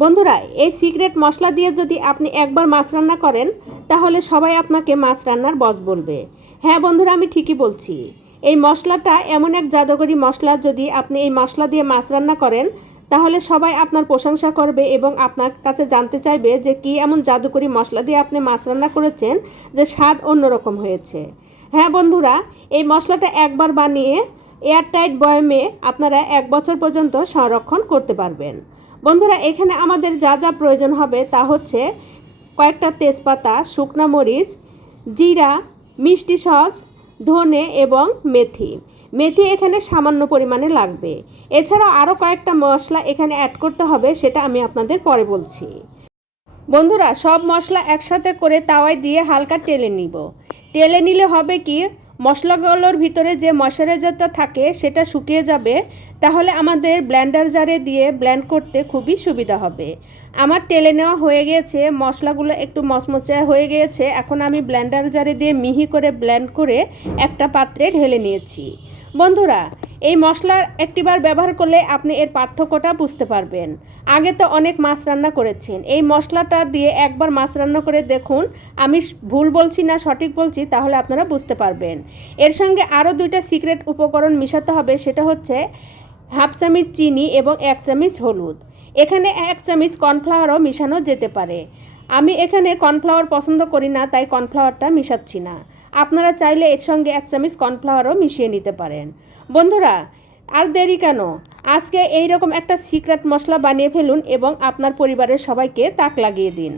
বন্ধুরা, এই সিক্রেট মশলা দিয়ে যদি আপনি একবার মাছ রান্না করেন তাহলে সবাই আপনাকে মাছ রান্নার বস বলবে। হ্যাঁ বন্ধুরা, আমি ঠিকই বলছি। এই মশলাটা এমন এক জাদুকরি মশলা, যদি আপনি এই মশলা দিয়ে মাছ রান্না করেন তাহলে সবাই আপনার প্রশংসা করবে এবং আপনার কাছে জানতে চাইবে যে কী এমন জাদুকরি মশলা দিয়ে আপনি মাছ রান্না করেছেন যে স্বাদ অন্যরকম হয়েছে। হ্যাঁ বন্ধুরা, এই মশলাটা একবার বানিয়ে এয়ারটাইট বয়মে আপনারা 1 বছর পর্যন্ত সংরক্ষণ করতে পারবেন। বন্ধুরা, এখানে আমাদের যা যা প্রয়োজন হবে তা হচ্ছে কয়েকটা তেজপাতা, শুকনো মরিচ, জিরা, মিষ্টি সস, ধনে এবং মেথি। মেথি এখানে সামান্য পরিমাণে লাগবে। এছাড়াও আরও কয়েকটা মশলা এখানে অ্যাড করতে হবে, সেটা আমি আপনাদের পরে বলছি। বন্ধুরা, সব মশলা একসাথে করে তাওয়ায় দিয়ে হালকা টেলে নিব। টেলে নিলে হবে কি, মশলাগুলোর ভিতরে যে ময়শ্চারাইজারটা থাকে সেটা শুকিয়ে যাবে। তাহলে আমাদের ব্লেন্ডার জারে দিয়ে ব্লেন্ড করতে খুবই সুবিধা হবে। আমার টেলে নেওয়া হয়ে গিয়েছে, মশলাগুলো একটু মচমচে হয়ে গিয়েছে। এখন আমি ব্লেন্ডার জারে দিয়ে মিহি করে ব্লেন্ড করে একটা পাত্রে ঢেলে নিয়েছি। বন্ধুরা, এই মশলা একটিবার ব্যবহার করলে আপনি এর পার্থক্যটা বুঝতে পারবেন। আগে তো অনেক মাছ রান্না করেছেন, এই মশলাটা দিয়ে একবার মাছ রান্না করে দেখুন। আমি ভুল বলছি না সঠিক বলছি, তাহলে আপনারা বুঝতে পারবেন। এর সঙ্গে আরও 2টা সিক্রেট উপকরণ মিশাতে হবে, সেটা হচ্ছে হাফ চামচ চিনি এবং 1 চামচ হলুদ। এখানে 1 চামচ কর্নফ্লাওয়ারও মিশানো যেতে পারে। আমি এখানে কর্নফ্লাওয়ার পছন্দ করি না, তাই কর্নফ্লাওয়ারটা মিশাচ্ছি না। আপনারা চাইলে এর সঙ্গে 1 চামচ কর্নফ্লাওয়ারও মিশিয়ে নিতে পারেন। বন্ধুরা, আর দেরি কেন, আজকে এইরকম একটা সিক্রেট মশলা বানিয়ে ফেলুন এবং আপনার পরিবারের সবাইকে তাক লাগিয়ে দিন।